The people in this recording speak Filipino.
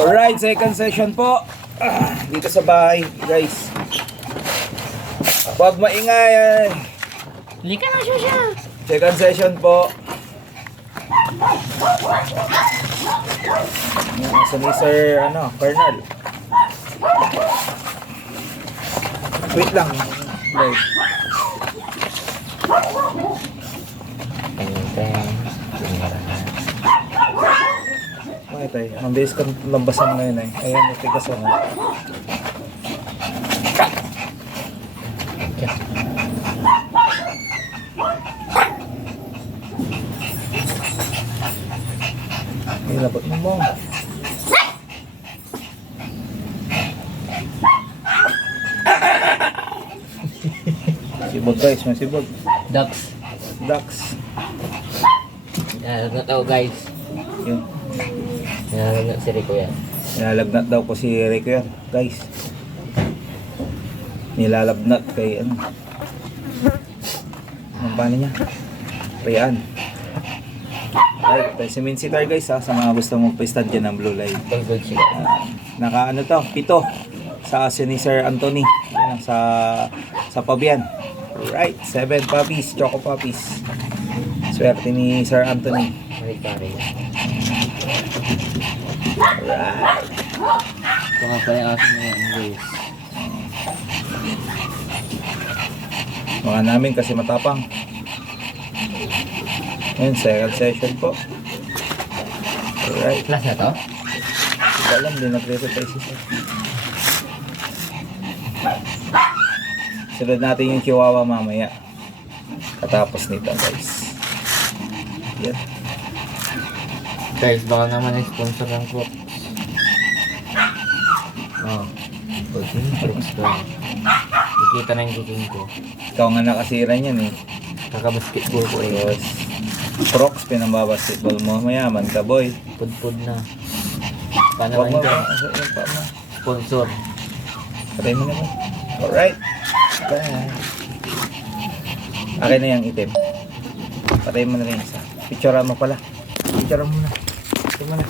Alright, second session po. Dito sa bahay, guys. Huwag maingay. Lika na siya. Second session po. Sa ni Sir, Colonel. Wait lang. Guys. Okay tayo. Mabilis kang lambasan ngayon eh. Ayan, natigas ako. Ay, labot mo mo. Sibog guys, may sibog. Ducks. Ducks. Nalagnat ako guys. Yun. Nalagnat si Rico yan. Nilalagnat daw po si Rico yan, guys. Nilalabnat kay Anong paano niya? Rian. Alright, tayo si Minsitar guys sa mga gusto mong pa-stand dyan ng blue light. Tungkol siya. Naka 7 sa asin ni Sir Anthony. Yan, sa Pabian. Alright, 7 puppies, choco puppies. Swerte ni Sir Anthony. Pare-pare. Alright. Ito nga pala yung aso na yan guys. Mga namin kasi matapang. Ngayon, second session po. Alright. Class na to? Hindi ko alam, din nag-repetize siya. Sunod natin yung Chihuahua mamaya. Katapos nito guys. Yan. Guys, baka naman ay sponsor ng Crocs. Oh. Okay, Crocs to. Kikita na yung kuking ko. Ikaw nga nakasira niyan eh. Kaka-basketball ko eh. Tapos, Crocs, pinambabasketball mo. Mayaman ka boy. Pud-pud na. Paano Huwag mo man ba? ito? Yung pa mo. Sponsor. Patay mo naman. Alright. Bye. Akin na yung itim. Patay mo na rin isa. Picturean mo pala. Picturean mo na. Ito mo na.